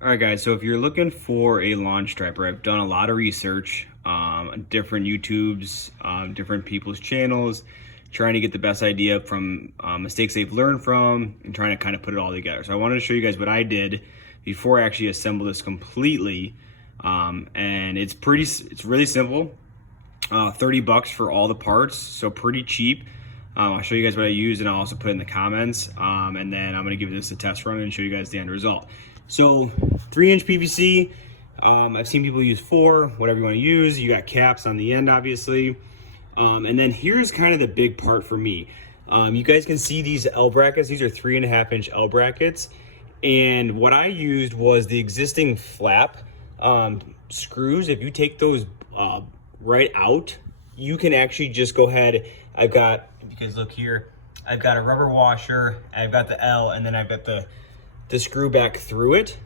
All right, guys, so if you're looking for a lawn striper, I've done a lot of research on different YouTubes, different people's channels, trying to get the best idea from mistakes they've learned from and trying to kind of put it all together. So I wanted to show you guys what I did before I actually assembled this completely. And it's really simple. 30 bucks for all the parts, so pretty cheap. I'll show you guys what I use and I'll also put it in the comments. And then I'm gonna give this a test run and show you guys the end result. So 3-inch PVC, I've seen people use 4, whatever you wanna use. You got caps on the end, obviously. And then here's kind of the big part for me. You guys can see these L brackets. These are 3.5-inch L brackets. And what I used was the existing flap screws. If you take those right out, you can actually just go ahead. I've got, if you guys look here, I've got a rubber washer, I've got the L, and then I've got the screw back through it,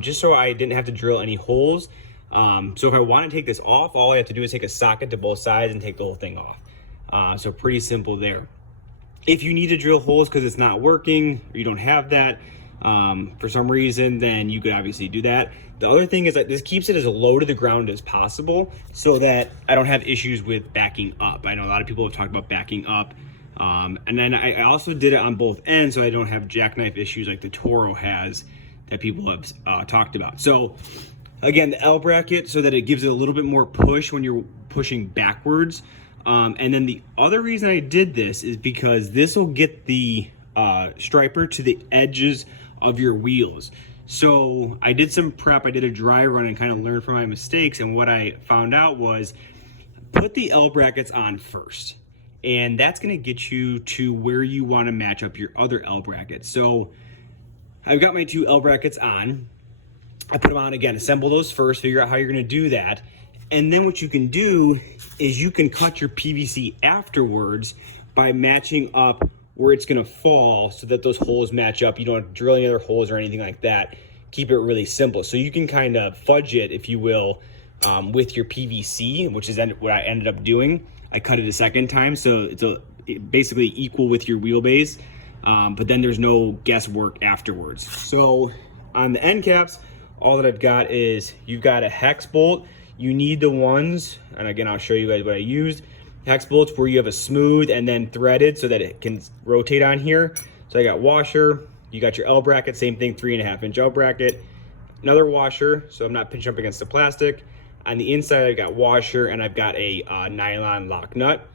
just so I didn't have to drill any holes. So if I want to take this off, all I have to do is take a socket to both sides and take the whole thing off. So pretty simple there. If you need to drill holes because it's not working, or you don't have that for some reason, then you could obviously do that. The other thing is that this keeps it as low to the ground as possible so that I don't have issues with backing up. I know a lot of people have talked about backing up. And then I also did it on both ends so I don't have jackknife issues like the Toro has that people have talked about. So again, the L bracket so that it gives it a little bit more push when you're pushing backwards. And then the other reason I did this is because this will get the striper to the edges of your wheels. So I did some prep, I did a dry run and kind of learned from my mistakes. And what I found out was put the L brackets on first. And that's gonna get you to where you wanna match up your other L brackets. So I've got my 2 L brackets on. I put them on again, assemble those first, figure out how you're gonna do that. And then what you can do is you can cut your PVC afterwards by matching up where it's gonna fall so that those holes match up. You don't have to drill any other holes or anything like that. Keep it really simple. So you can kind of fudge it, if you will, with your PVC, which is what I ended up doing. I cut it a second time, so it's basically equal with your wheelbase, but then there's no guesswork afterwards. So on the end caps, all that I've got is you've got a hex bolt. You need the ones, and again, I'll show you guys what I used. Hex bolts where you have a smooth and then threaded so that it can rotate on here. So I got washer, you got your L bracket, same thing, 3.5-inch L bracket, another washer, so I'm not pinching up against the plastic. On the inside, I've got washer and I've got a nylon lock nut.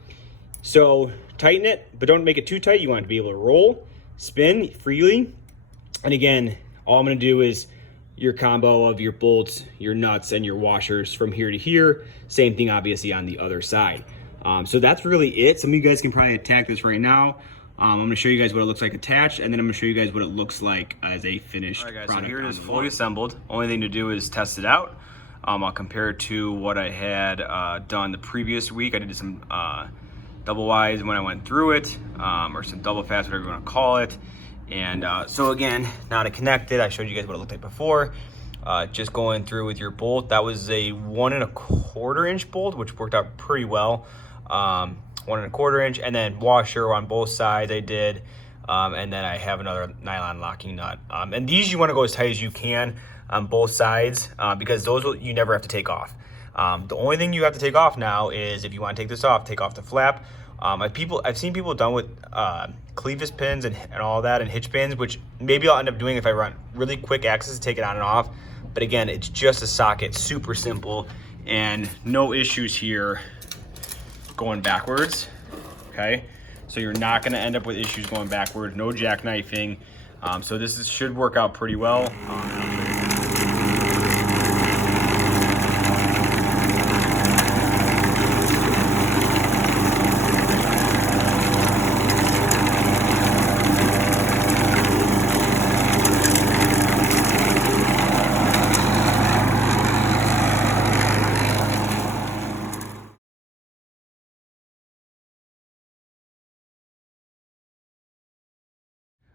So tighten it, but don't make it too tight. You want it to be able to roll, spin freely. And again, all I'm gonna do is your combo of your bolts, your nuts, and your washers from here to here. Same thing, obviously, on the other side. So that's really it. Some of you guys can probably attack this right now. I'm gonna show you guys what it looks like attached, and then I'm gonna show you guys what it looks like as a finished product. All right, guys, so here it is fully assembled. Only thing to do is test it out. I'll compare it to what I had done the previous week. I did some double wides when I went through it, or some double fast, whatever you want to call it. And so again, now to connect it, I showed you guys what it looked like before. Just going through with your bolt. That was a 1.25-inch bolt, which worked out pretty well. 1.25 inch, and then washer on both sides I did. And then I have another nylon locking nut. And these you want to go as tight as you can on both sides, because those you never have to take off. The only thing you have to take off now is if you want to take this off, take off the flap. I've seen people done with clevis pins and all that and hitch pins, which maybe I'll end up doing if I run really quick access to take it on and off. But again, it's just a socket, super simple, and no issues here going backwards, okay? So you're not gonna end up with issues going backwards, no jackknifing. So this should work out pretty well.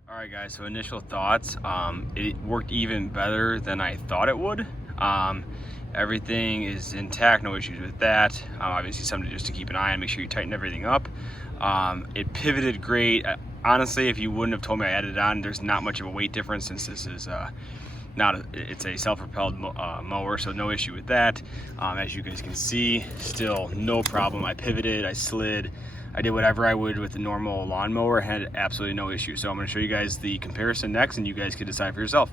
All right, guys, so initial thoughts. It worked even better than I thought it would. Everything is intact, no issues with that. Obviously something just to keep an eye on, make sure you tighten everything up. It pivoted great. Honestly, if you wouldn't have told me I added it on, there's not much of a weight difference since this is it's a self-propelled mower, so no issue with that. As you guys can see, still no problem. I pivoted, I slid, I did whatever I would with a normal lawnmower, had absolutely no issue. So I'm going to show you guys the comparison next, and you guys can decide for yourself.